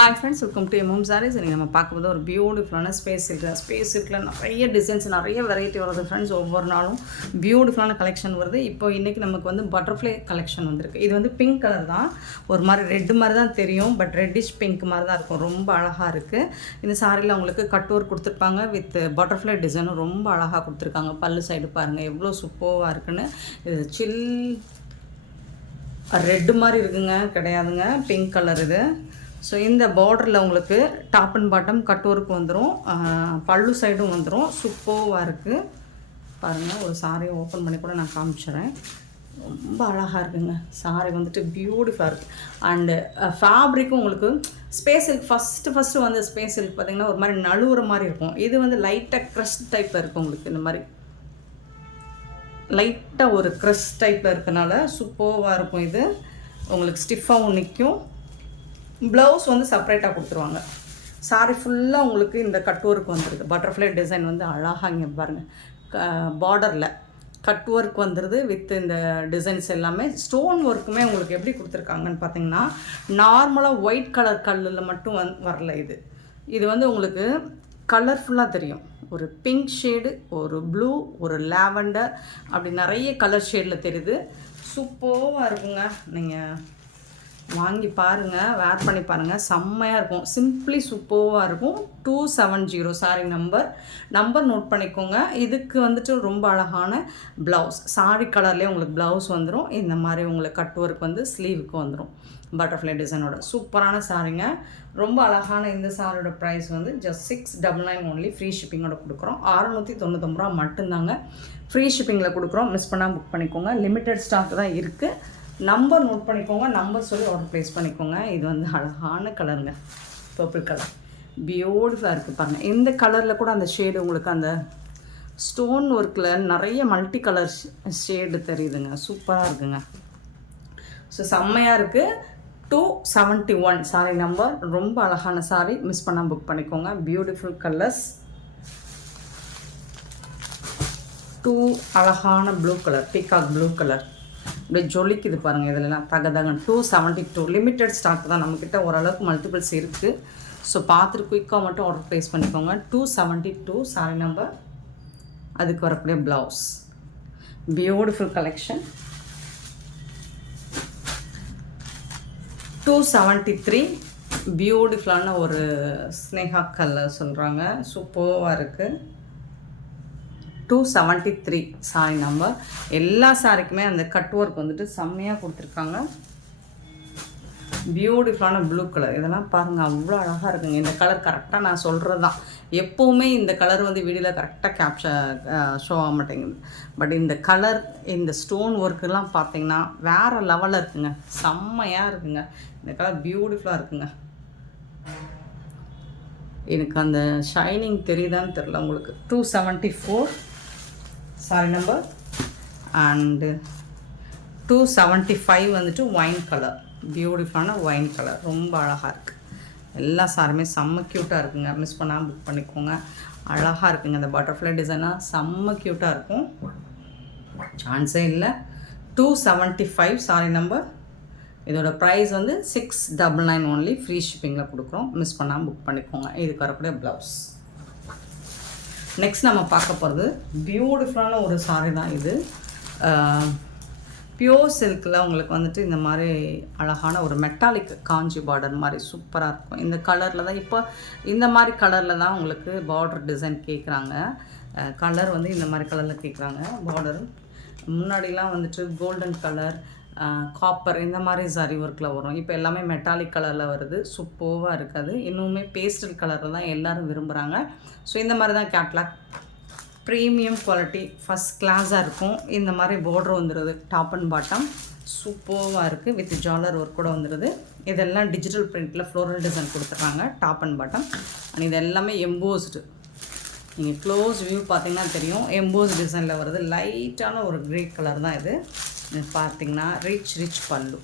Hi friends, welcome to MM sarees. இன்றைக்கி நம்ம பார்க்கும்போது ஒரு பியூட்டிஃபுல்லான ஸ்பேஸ் சில்கில் நிறைய டிசைன்ஸ், நிறைய வெரைட்டி வருது ஃப்ரெண்ட்ஸ். ஒவ்வொரு நாளும் பியூட்டிஃபுல்லான கலெக்ஷன் வருது. இப்போ இன்றைக்கி நமக்கு வந்து பட்டர்ஃப்ளை கலெக்ஷன் வந்திருக்கு. இது வந்து பிங்க் கலர் தான், ஒரு மாதிரி ரெட்டு மாதிரி தான் தெரியும், பட் ரெட்டிஷ் பிங்க் மாதிரி தான் இருக்கும். ரொம்ப அழகாக இருக்குது. இந்த சாரியில் உங்களுக்கு கட் ஒர்க் கொடுத்துருப்பாங்க வித் பட்டர்ஃப்ளை டிசைனும் ரொம்ப அழகாக கொடுத்துருக்காங்க. பல்லு சைடு பாருங்கள் எவ்வளோ சூப்பராக இருக்குன்னு. இது சில் ரெட்டு மாதிரி இருக்குங்க, கிடையாதுங்க, பிங்க் கலர் இது. ஸோ இந்த பார்டரில் உங்களுக்கு top and bottom cut work வந்துடும், பல்லு சைடும் வந்துடும். சூப்பராக இருக்குது பாருங்கள். ஒரு சாரியை ஓப்பன் பண்ணி கூட நான் காமிச்சிடுறேன். ரொம்ப அழகாக இருக்குங்க சாரி, வந்துட்டு பியூட்டிஃபுல்லாக இருக்குது. அண்டு ஃபேப்ரிக்கும் உங்களுக்கு ஸ்பேஸ் சில்க் ஃபஸ்ட்டு வந்து ஸ்பேஸ் சில்க் பார்த்திங்கன்னா ஒரு மாதிரி நழுவுற மாதிரி இருக்கும். இது வந்து லைட்டாக க்ரஷ் டைப்பில் இருக்கும். உங்களுக்கு இந்த மாதிரி லைட்டாக ஒரு க்ரஷ் டைப்பில் இருக்கனால சூப்பராக இருக்கும். இது உங்களுக்கு ஸ்டிஃபாகவும் நிற்கும். ப்ளவுஸ் வந்து செப்பரேட்டாக கொடுத்துருவாங்க. சாரி ஃபுல்லாக உங்களுக்கு இந்த கட் ஒர்க் வந்துடுது. பட்டர்ஃப்ளை டிசைன் வந்து அழகாக இங்கே பாருங்கள், பார்டரில் கட் ஒர்க் வந்துடுது வித் இந்த டிசைன்ஸ் எல்லாமே. ஸ்டோன் ஒர்க்குமே உங்களுக்கு எப்படி கொடுத்துருக்காங்கன்னு பார்த்தீங்கன்னா, நார்மலாக ஒயிட் கலர் கல்லில் மட்டும் வரல. இது வந்து உங்களுக்கு கலர்ஃபுல்லாக தெரியும். ஒரு பிங்க் ஷேடு, ஒரு ப்ளூ, ஒரு லாவெண்டர், அப்படி நிறைய கலர் ஷேடில் தெரியுது. சூப்பராக இருக்குங்க. நீங்கள் வாங்கி பாருங்கள், வேர் பண்ணி பாருங்கள், செம்மையாக இருக்கும். சிம்பிளி சூப்பராக இருக்கும். 270 சாரி நம்பர் நோட் பண்ணிக்கோங்க. இதுக்கு வந்துட்டு ரொம்ப அழகான ப்ளவுஸ், சாரி கலர்லேயே உங்களுக்கு ப்ளவுஸ் வந்துடும். இந்த மாதிரி உங்களுக்கு கட் ஒர்க் வந்து ஸ்லீவுக்கு வந்துடும் பட்டர்ஃப்ளை டிசைனோட. சூப்பரான சாரிங்க, ரொம்ப அழகான இந்த சாரியோட ப்ரைஸ் வந்து ஜஸ்ட் 699 ஒன்லி. ஃப்ரீ ஷிப்பிங்கோட கொடுக்குறோம். 699 ரூபா மட்டும்தாங்க. ஃப்ரீ ஷிப்பிங்கில் கொடுக்குறோம். மிஸ் பண்ணால் புக் பண்ணிக்கோங்க. லிமிட்டட் ஸ்டாக் தான் இருக்குது. நம்பர் நோட் பண்ணிக்கோங்க, நம்பர் சொல்லி ஆர்டர் ப்ளேஸ் பண்ணிக்கோங்க. இது வந்து அழகான கலருங்க, பர்பிள் கலர், பியூட்டிஃபுல்லாக இருக்குது பாருங்கள். இந்த கலரில் கூட அந்த ஷேடு உங்களுக்கு அந்த ஸ்டோன் ஒர்க்கில் நிறைய மல்டி கலர் ஷேடு தெரியுதுங்க. சூப்பராக இருக்குங்க. ஸோ செம்மையாக இருக்குது. 271 சாரி நம்பர். ரொம்ப அழகான சாரி, மிஸ் பண்ணால் புக் பண்ணிக்கோங்க. Beautiful colours. 2 அழகான blue colour, peacock blue colour, இப்படி ஜொலிக்குது பாருங்கள். இதிலலாம் தகதகன். 272 லிமிட்டட் ஸ்டாக் தான் நம்மக்கிட்ட. ஓரளவுக்கு மல்டிபிள்ஸ் இருக்குது. ஸோ பார்த்துட்டு குயிக்காக மட்டும் ஆர்டர் ப்ளேஸ் பண்ணிக்கோங்க. 272 சாரி நம்பர். அதுக்கு வரக்கூடிய ப்ளவுஸ். Beautiful collection. 273 பியூட்டிஃபுல்லான ஒரு ஸ்னேகா கலர் சொல்கிறாங்க. சூப்பராக இருக்குது. 273 சாரி நம்பர். எல்லா சாரிக்குமே அந்த கட் ஒர்க் வந்துட்டு செம்மையாக கொடுத்துருக்காங்க. பியூட்டிஃபுல்லான ப்ளூ கலர், இதெல்லாம் பாருங்கள் அவ்வளோ அழகாக இருக்குங்க. இந்த கலர் கரெக்டாக நான் சொல்கிறது தான். எப்போவுமே இந்த கலர் வந்து வீடியோவில் கரெக்டாக ஷோ ஆக மாட்டேங்குது. பட் இந்த கலர், இந்த ஸ்டோன் ஒர்க்கெல்லாம் பார்த்தீங்கன்னா வேறு லெவலில் இருக்குங்க. செம்மையாக இருக்குங்க. இந்த கலர் பியூட்டிஃபுல்லாக இருக்குங்க. எனக்கு அந்த ஷைனிங் தெரியுதான்னு தெரில உங்களுக்கு. 274 சாரி நம்பர். அண்டு 275 வந்துட்டு ஒயின் கலர், பியூட்டிஃபுல்லான ஒயின் கலர், ரொம்ப அழகாக இருக்குது. எல்லா சாருமே செம்ம க்யூட்டாக இருக்குங்க. மிஸ் பண்ணாமல் புக் பண்ணிக்கோங்க. அழகாக இருக்குங்க. இந்த பட்டர்ஃப்ளை டிசைனாக செம்ம க்யூட்டாக இருக்கும், சான்ஸே இல்லை. 275 சாரி நம்பர். இதோட ப்ரைஸ் வந்து 699 ஒன்லி. ஃப்ரீ ஷிப்பிங்கில் கொடுக்குறோம். மிஸ் பண்ணாமல் புக் பண்ணிக்கோங்க. இதுக்கு வரக்கூடிய ப்ளவுஸ். நெக்ஸ்ட் நம்ம பார்க்க போகிறது பியூட்டிஃபுல்லான ஒரு சாரி தான் இது. பியோர் சில்கில் உங்களுக்கு வந்துட்டு இந்த மாதிரி அழகான ஒரு மெட்டாலிக் காஞ்சி பார்டர் மாதிரி சூப்பராக இருக்கும். இந்த கலரில் தான் இப்போ இந்த மாதிரி கலரில் தான் உங்களுக்கு பார்டர் டிசைன் கேட்குறாங்க. கலர் வந்து இந்த மாதிரி கலரில் கேட்குறாங்க. பார்டர் முன்னாடிலாம் வந்துட்டு கோல்டன் கலர், காப்பர், இந்த மாதிரி சரி ஒர்க்கில் வரும். இப்போ எல்லாமே மெட்டாலிக் கலரில் வருது. சூப்பராக இருக்காது. இன்னுமே பேஸ்டல் கலரில் தான் எல்லோரும் விரும்புகிறாங்க. ஸோ இந்த மாதிரி தான் கேட்லாக். ப்ரீமியம் குவாலிட்டி, ஃபஸ்ட் கிளாஸாக இருக்கும். இந்த மாதிரி பார்டர் வந்துடுது டாப் அண்ட் பாட்டம். சூப்பராக இருக்குது. வித் ஜாலர் ஒர்க் கூட வந்துடுது. இதெல்லாம் டிஜிட்டல் பிரிண்டில் ஃப்ளோரல் டிசைன் கொடுத்துட்றாங்க டாப் அண்ட் பாட்டம். அண்ட் இது எல்லாமே எம்போஸ்டு. நீங்கள் க்ளோஸ் வியூ பார்த்தீங்கன்னா தெரியும், எம்போஸ் டிசைனில் வருது. லைட்டான ஒரு க்ரே கலர் தான் இது. பார்த்திங்கன்னா ரிச் பல்லு.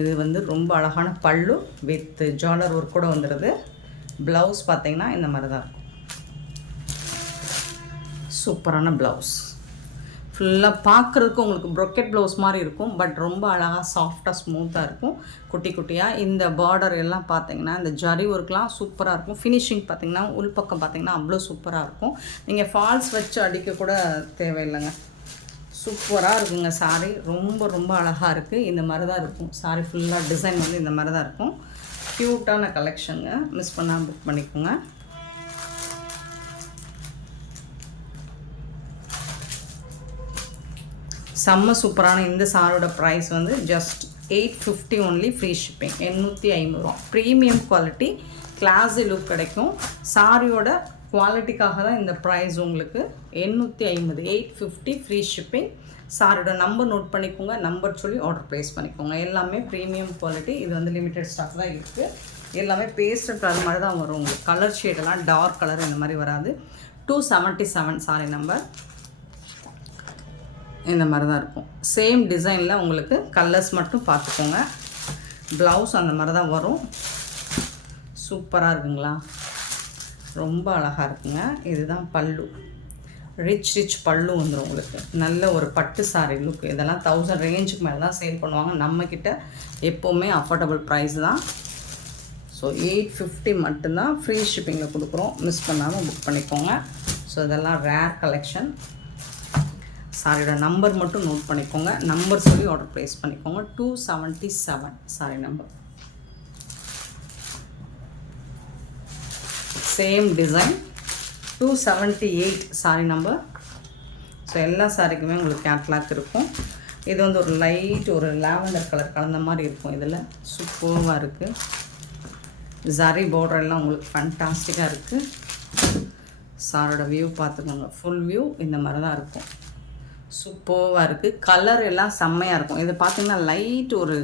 இது வந்து ரொம்ப அழகான பல்லு வித் ஜாலர் ஒர்க் கூட வந்துடுது. ப்ளவுஸ் பார்த்திங்கன்னா இந்த மாதிரி தான் இருக்கும். சூப்பரான ப்ளவுஸ். ஃபுல்லாக பார்க்குறதுக்கு உங்களுக்கு ப்ரொக்கெட் ப்ளவுஸ் மாதிரி இருக்கும். பட் ரொம்ப அழகாக சாஃப்டாக ஸ்மூத்தாக இருக்கும். குட்டி குட்டியாக இந்த பார்டர் எல்லாம் பார்த்தீங்கன்னா இந்த ஜரி ஒர்க்லாம் சூப்பராக இருக்கும். ஃபினிஷிங் பார்த்திங்கன்னா உள்பக்கம் பார்த்திங்கன்னா அவ்வளோ சூப்பராக இருக்கும். நீங்கள் ஃபால்ஸ் வச்சு அடிக்க கூட தேவையில்லைங்க. சூப்பராக இருக்குங்க சாரீ. ரொம்ப ரொம்ப அழகாக இருக்குது. இந்த மாதிரி தான் இருக்கும் சாரீ ஃபுல்லாக. டிசைன் வந்து இந்த மாதிரி தான் இருக்கும். க்யூட்டான கலெக்ஷனுங்க. மிஸ் பண்ணாமல் புக் பண்ணிக்கோங்க. செம்ம சூப்பரான இந்த சாரோட ப்ரைஸ் வந்து ஜஸ்ட் 850 ஒன்லி, ஃப்ரீ ஷிப்பிங். 850 ரூபா. ப்ரீமியம் குவாலிட்டி, கிளாஸி லுக் கிடைக்கும். சாரியோட குவாலிட்டிக்காக தான் இந்த ப்ரைஸ் உங்களுக்கு 850, 850 ஃப்ரீ ஷிப்பிங். சாரியோட நம்பர் நோட் பண்ணிக்கோங்க. நம்பர் சொல்லி ஆர்டர் ப்ளேஸ் பண்ணிக்கோங்க. எல்லாமே ப்ரீமியம் குவாலிட்டி. இது வந்து லிமிடெட் ஸ்டாக் தான் இருக்குது. எல்லாமே பேஸ்டல் கலர் மாதிரி தான் வரும். உங்களுக்கு கலர் ஷேடெல்லாம் டார்க் கலர் இந்த மாதிரி வராது. 277 சாரி நம்பர். இந்த மாதிரி தான் இருக்கும். சேம் டிசைனில் உங்களுக்கு கலர்ஸ் மட்டும் பார்த்துக்கோங்க. ப்ளவுஸ் அந்த மாதிரி தான் வரும். சூப்பராக இருக்குங்களா? ரொம்ப அழகாக இருக்குங்க. இதுதான் பல்லு. ரிச் பல்லு வந்துடும் உங்களுக்கு. நல்ல ஒரு பட்டு சாரி லுக். இதெல்லாம் 1000 ரேஞ்சுக்கு மேலே தான் சேல் பண்ணுவாங்க. நம்மக்கிட்ட எப்போவுமே அஃபோர்டபுள் ப்ரைஸ் தான். ஸோ 850 மட்டும்தான் ஃப்ரீ ஷிப்பிங்கில் கொடுக்குறோம். மிஸ் பண்ணாமல் புக் பண்ணிக்கோங்க. ஸோ இதெல்லாம் ரேர் கலெக்ஷன். சாரியோட நம்பர் மட்டும் நோட் பண்ணிக்கோங்க. நம்பர் சொல்லி ஆர்டர் ப்ளேஸ் பண்ணிக்கோங்க. 277 sorry number. Same design. 278 sorry number. So எல்லா சாரிக்குமே உங்களுக்கு கேட்லாக் இருக்கும். இது வந்து ஒரு லைட் ஒரு லாவெண்டர் கலர் கலந்த மாதிரி இருக்கும். இதில் சூப்பராக இருக்குது. ஜரி பார்டர் எல்லாம் உங்களுக்கு ஃபண்டாஸ்டிக்காக இருக்குது. சாரோட வியூ பார்த்துக்கோங்க. ஃபுல் வியூ இந்த மாதிரி தான் இருக்கும். சூப்பராக இருக்குது. கலர் எல்லாம் செம்மையாக இருக்கும். இது பார்த்திங்கன்னா லைட் ஒரு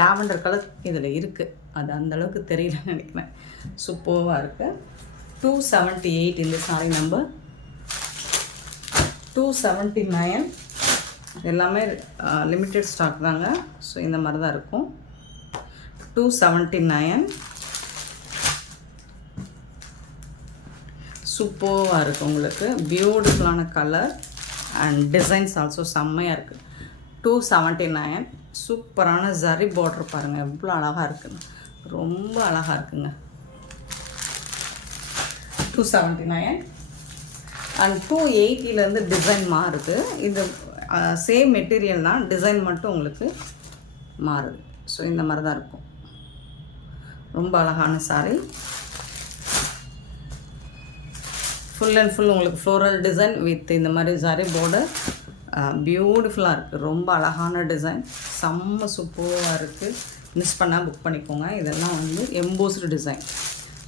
லாவெண்டர் கலர் இதில் இருக்குது. அது அந்தளவுக்கு தெரியலன்னு நினைக்கிறேன். சூப்பராக இருக்குது. 278 இந்த சாரி நம்பர். 279 எல்லாமே லிமிட்டெட் ஸ்டாக் தாங்க. ஸோ இந்த மாதிரி தான் இருக்கும். 279 சூப்பராக இருக்குது உங்களுக்கு. பியூட்டிஃபுல்லான கலர் அண்ட் டிசைன்ஸ் ஆல்சோ செம்மையாக இருக்குது. 279 சூப்பரான ஜரி பார்டர் பாருங்கள் எவ்வளோ அழகாக இருக்குங்க. ரொம்ப அழகாக இருக்குங்க. 279 அண்ட் 280லேருந்து டிசைன் மாறுது. இது சேம் மெட்டீரியல் தான், டிசைன் மட்டும் உங்களுக்கு மாறுது. ஸோ இந்த மாதிரி தான் இருக்கும். ரொம்ப அழகான சாரி. ஃபுல் அண்ட் ஃபுல் உங்களுக்கு ஃப்ளோரல் டிசைன் வித் இந்த மாதிரி ஜரி பார்டர். பியூட்டிஃபுல்லாக இருக்குது. ரொம்ப அழகான டிசைன். செம்ம சூப்பராக இருக்குது. மிஸ் பண்ணால் புக் பண்ணிக்கோங்க. இதெல்லாம் வந்து எம்போஸ்டு டிசைன்.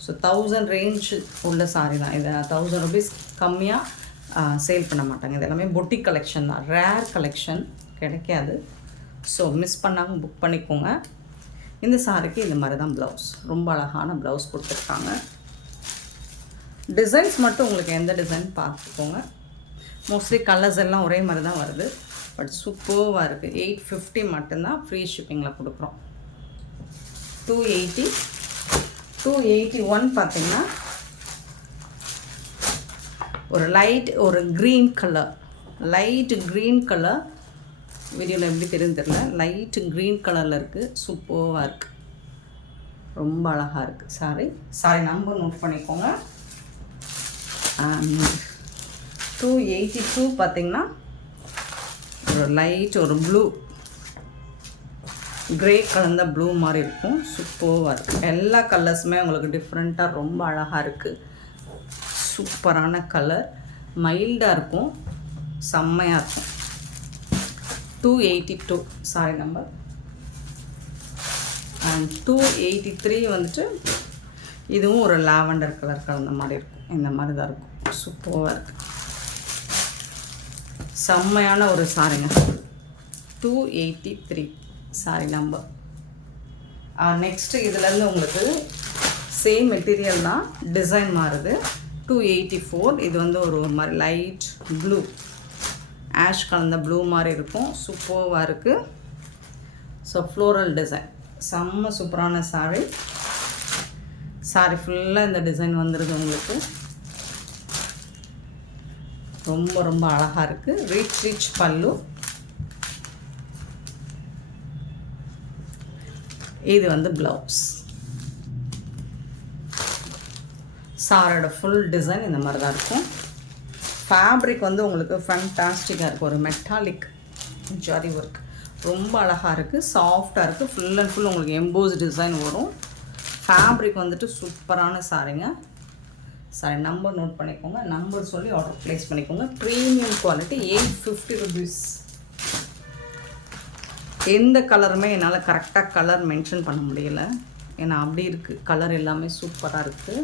ஸோ 1000 ரேஞ்ச் உள்ள சாரி தான். இதை 1000 ருபீஸ் கம்மியாக சேல் பண்ண மாட்டாங்க. இது எல்லாமே பொட்டிக் கலெக்ஷன் தான். ரேர் கலெக்ஷன் கிடைக்காது. ஸோ மிஸ் பண்ணாமல் புக் பண்ணிக்கோங்க. இந்த சாரிக்கு இந்த மாதிரி தான் ப்ளவுஸ். ரொம்ப அழகான ப்ளவுஸ் கொடுத்துருக்காங்க. டிசைன்ஸ் மட்டும் உங்களுக்கு எந்த டிசைன் பார்த்துக்கோங்க. மோஸ்ட்லி கலர்ஸ் எல்லாம் ஒரே மாதிரி தான் வருது. பட் சூப்பராக இருக்குது. 850 மட்டும்தான் ஃப்ரீ ஷிப்பிங்கில் கொடுக்குறோம். 280 281 பார்த்திங்கன்னா ஒரு லைட் ஒரு green colour. Light green colour. வீடியோவில் எப்படி தெரியும் தெரியல. லைட் க்ரீன் கலரில் இருக்குது. சூப்பராக இருக்குது. ரொம்ப அழகாக இருக்குது சாரி நம்பர் நோட் பண்ணிக்கோங்க. 282 பார்த்திங்கன்னா ஒரு லைட் ஒரு ப்ளூ கிரே கலந்த ப்ளூ மாதிரி இருக்கும். சூப்பராக இருக்குது. எல்லா கலர்ஸுமே உங்களுக்கு டிஃப்ரெண்ட்டாக ரொம்ப அழகாக இருக்குது. சூப்பரான கலர். மைல்டாக இருக்கும். செம்மையாக இருக்கும். 282 சாரி நம்பர். அண்ட் 283 வந்துட்டு இதுவும் ஒரு லாவெண்டர் கலர் கலந்த மாதிரி இருக்கும். இந்த மாதிரி தான் இருக்கும். சூப்பராக இருக்குது. செம்மையான ஒரு சாரிங்க. 283 சாரி நம்பர். நெக்ஸ்ட்டு இதுலேருந்து உங்களுக்கு சேம் மெட்டீரியல் தான், டிசைன் மாறுது. 284 இது வந்து ஒரு மாதிரி லைட் ப்ளூ ஆஷ் கலந்த ப்ளூ மாதிரி இருக்கும். சூப்பராக இருக்குது. ஸோ ஃப்ளோரல் டிசைன் செம்ம சூப்பரான சாரி. சாரி ஃபுல்லாக இந்த டிசைன் வந்துடுது உங்களுக்கு. ரொம்ப ரொம்ப அழகாக இருக்குது. ரிச் பல்லு. இது வந்து ப்ளவுஸ். சாரோட ஃபுல் டிசைன் இந்த மாதிரி தான் இருக்கும். ஃபேப்ரிக் வந்து உங்களுக்கு ஃபேண்டாஸ்டிக்காக இருக்கும். ஒரு மெட்டாலிக் ஜரி ஒர்க் ரொம்ப அழகாக இருக்குது. சாஃப்டாக இருக்குது. ஃபுல் அண்ட் ஃபுல் உங்களுக்கு எம்போஸ் டிசைன் வரும். ஃபேப்ரிக் வந்துட்டு சூப்பரான சாரிங்க. சாரி நம்பர் நோட் பண்ணிக்கோங்க. நம்பர் சொல்லி ஆர்டர் ப்ளேஸ் பண்ணிக்கோங்க. Premium quality. 850 rupees. எந்த கலருமே என்னால் கரெக்டாக கலர் மென்ஷன் பண்ண முடியல. ஏன்னா அப்படி இருக்குது. கலர் எல்லாமே சூப்பராக இருக்குது.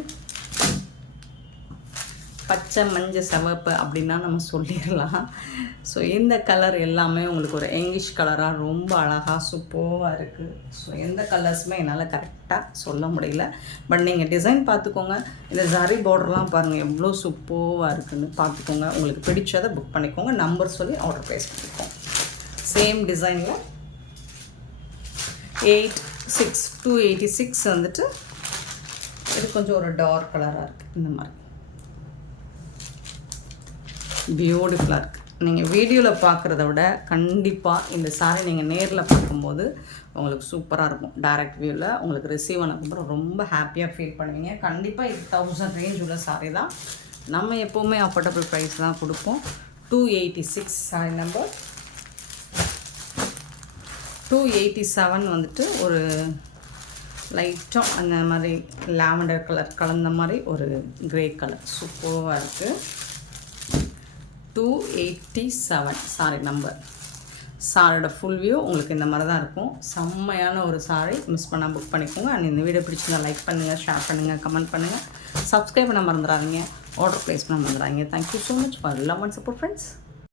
பச்சை மஞ்சள் சிவப்பு அப்படின்னா நம்ம சொல்லிடலாம். ஸோ இந்த கலர் எல்லாமே உங்களுக்கு ஒரு இங்கிலீஷ் கலராக ரொம்ப அழகாக சூப்பராக இருக்குது. ஸோ எந்த கலர்ஸுமே என்னால் கரெக்டாக சொல்ல முடியல. பட் நீங்கள் டிசைன் பார்த்துக்கோங்க. இந்த ஜரி பார்டர்லாம் பாருங்கள் எவ்வளோ சூப்பராக இருக்குதுன்னு பார்த்துக்கோங்க. உங்களுக்கு பிடிச்சதை புக் பண்ணிக்கோங்க. நம்பர் சொல்லி ஆர்டர் ப்ளேஸ் பண்ணிக்கோங்க. சேம் டிசைனில் 286 வந்துட்டு இது கொஞ்சம் ஒரு டார்க் கலராக இருக்குது. இந்த மாதிரி பியூட்டிஃபுல்லாக இருக்குது. நீங்கள் வீடியோவில் பார்க்குறத விட கண்டிப்பாக இந்த சாரீ நீங்கள் நேரில் பார்க்கும்போது உங்களுக்கு சூப்பராக இருக்கும். டைரக்ட் வியூவில் உங்களுக்கு ரிசீவ் ஆனதுக்கப்புறம் ரொம்ப ஹாப்பியாக ஃபீல் பண்ணுவீங்க. கண்டிப்பாக இது 1000 ரேஞ்ச் உள்ள சாரீ தான். நம்ம எப்போவுமே அஃபோர்டபுள் ப்ரைஸ் தான் கொடுப்போம். 286 சாரீ நம்பர் 287 வந்துட்டு ஒரு லைட்டாக அந்த மாதிரி லாவெண்டர் கலர் கலந்த மாதிரி ஒரு கிரே கலர் சூப்பராக இருக்குது. 287 சாரி நம்பர். சாரியோட ஃபுல் வியூ உங்களுக்கு இந்த மாதிரி தான் இருக்கும். செம்மையான ஒரு சாரி. மிஸ் பண்ணால் புக் பண்ணிக்கோங்க. அண்ட் இந்த வீடியோ பிடிச்சிருந்தா லைக் பண்ணுங்கள், ஷேர் பண்ணுங்கள், கமெண்ட் பண்ணுங்கள், சப்ஸ்கிரைப் பண்ண மறந்துடாதீங்க, ஆர்டர் ப்ளேஸ் பண்ண மறந்துடாதீங்க. Thank you so much for love and support friends.